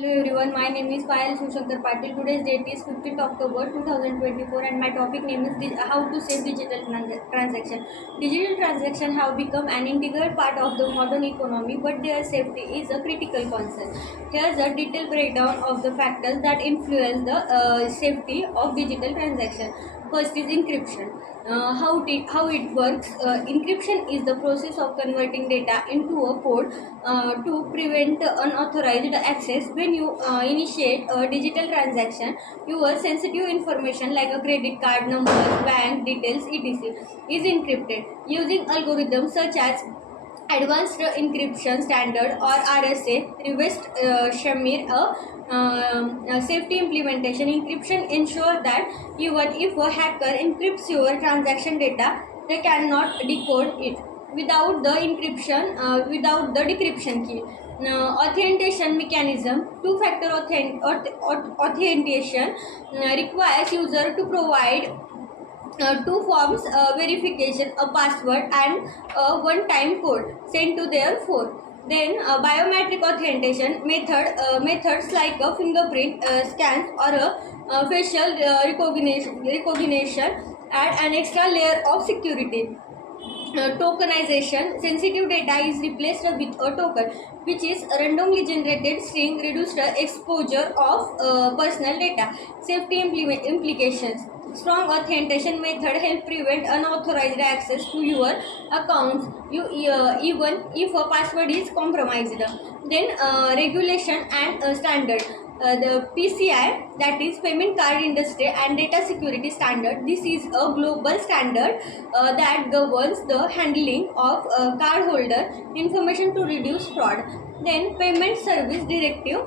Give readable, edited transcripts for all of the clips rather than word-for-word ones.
Hello everyone, my name is Payal Sushankar Patil. Today's date is 15th October 2024 and my topic name is how to save digital transaction. Digital transaction have become an integral part of the modern economy, but their safety is a critical concern. Here's a detailed breakdown of the factors that influence the safety of digital transaction. First is encryption. How it works. Encryption is the process of converting data into a code to prevent unauthorized access. When you initiate a digital transaction, your sensitive information like a credit card numbers, bank details, etc. is encrypted using algorithms such as Advanced Encryption Standard or RSA, reversed Shamir, a safety implementation. Encryption ensures that even if a hacker encrypts your transaction data, they cannot decode it without the decryption key. Authentication mechanism. Two-factor authentication requires user to provide two forms verification, a password and a one-time code sent to their phone. Then biometric authentication methods like a fingerprint scans or a facial recognition add an extra layer of security. Tokenization. Sensitive data is replaced with a token, which is a randomly generated string, reduced exposure of personal data. Safety implications. Strong authentication method help prevent unauthorized access to your accounts, even if a password is compromised. Then regulation and standard. The PCI, that is Payment Card Industry and Data Security Standard. This is a global standard that governs the handling of cardholder information to reduce fraud. Then Payment Service Directive,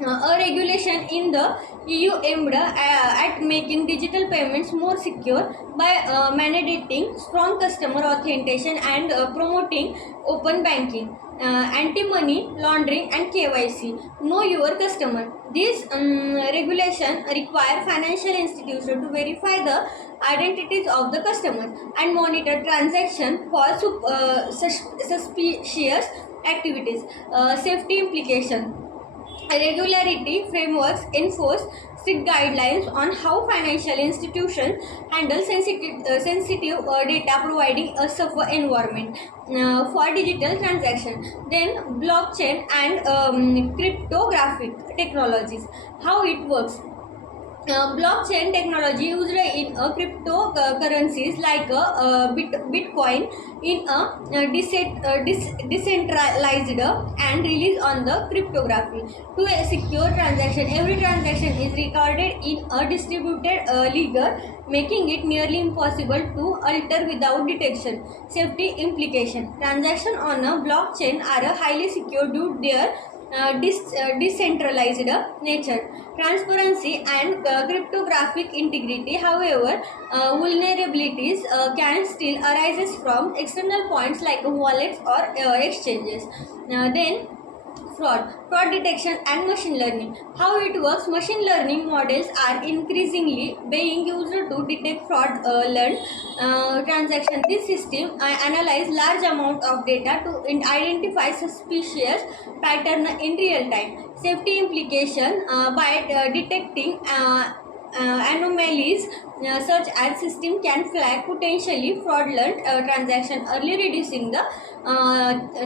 a regulation in the EU aimed at making digital payments more secure by mandating strong customer authentication and promoting open banking. Anti-money laundering and KYC. Know your customer. This regulation require financial institutions to verify the identities of the customers and monitor transaction for suspicious activities. Safety implication. Regularity frameworks enforce strict guidelines on how financial institutions handle sensitive data, providing a safer environment for digital transaction. Then blockchain and cryptographic technologies. How it works. Blockchain technology used in cryptocurrencies like Bitcoin in a decentralized and released on the cryptography. To a secure transaction, every transaction is recorded in a distributed ledger, making it nearly impossible to alter without detection. Safety implication. Transaction on a blockchain are highly secure due to their decentralized nature. Transparency and cryptographic integrity. However, vulnerabilities can still arise from external points like wallets or exchanges. Then fraud detection and machine learning. How it works. Machine learning models are increasingly being used to detect fraud learned transaction. This system analyze large amount of data to identify suspicious pattern in real time. Safety implication. By detecting anomalies such as system can flag potentially fraudulent transaction, early reducing the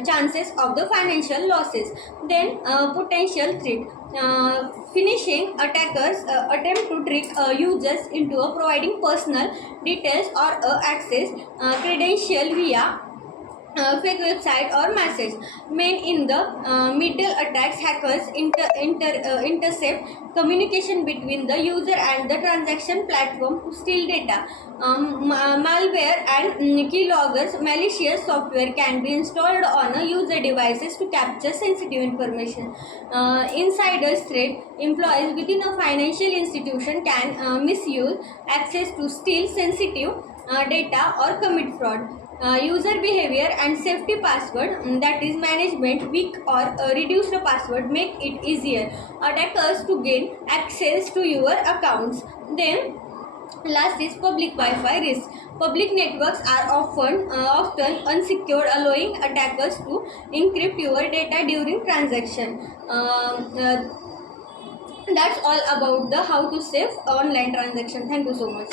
chances of the financial losses. Then potential threat. Finishing attackers attempt to trick users into providing personal details or access credential via fake website or message. Main in the middle attacks, hackers intercept communication between the user and the transaction platform to steal data. Malware and keyloggers. Malicious software can be installed on a user devices to capture sensitive information. Insider's threat. Employees within a financial institution can misuse access to steal sensitive data or commit fraud. User behavior and safety password, that is management weak or reduced password make it easier attackers to gain access to your accounts. Then last is public Wi-Fi risk. Public networks are often unsecured, allowing attackers to encrypt your data during transaction. That's all about the how to save online transaction. Thank you so much.